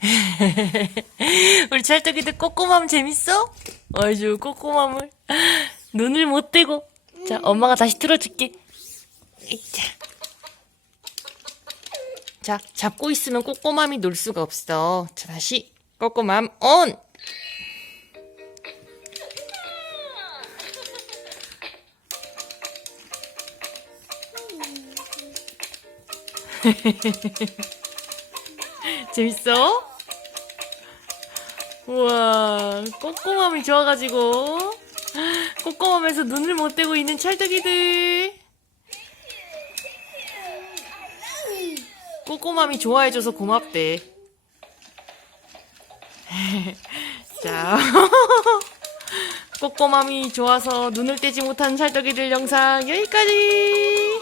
우리 찰떡이들 꼬꼬맘 재밌어? 아주 꼬꼬맘을. 눈을 못 떼고. 자 엄마가 다시 틀어줄게. 이자. 자 잡고 있으면 꼬꼬맘이 놀 수가 없어. 자 다시. 꼬꼬맘 온 재밌어? 우와, 꼬꼬맘이 좋아가지고, 꼬꼬맘에서 눈을 못 떼고 있는 찰떡이들. 꼬꼬맘이 좋아해줘서 고맙대. 자, 꼬꼬맘이 좋아서 눈을 떼지 못한 찰떡이들 영상 여기까지!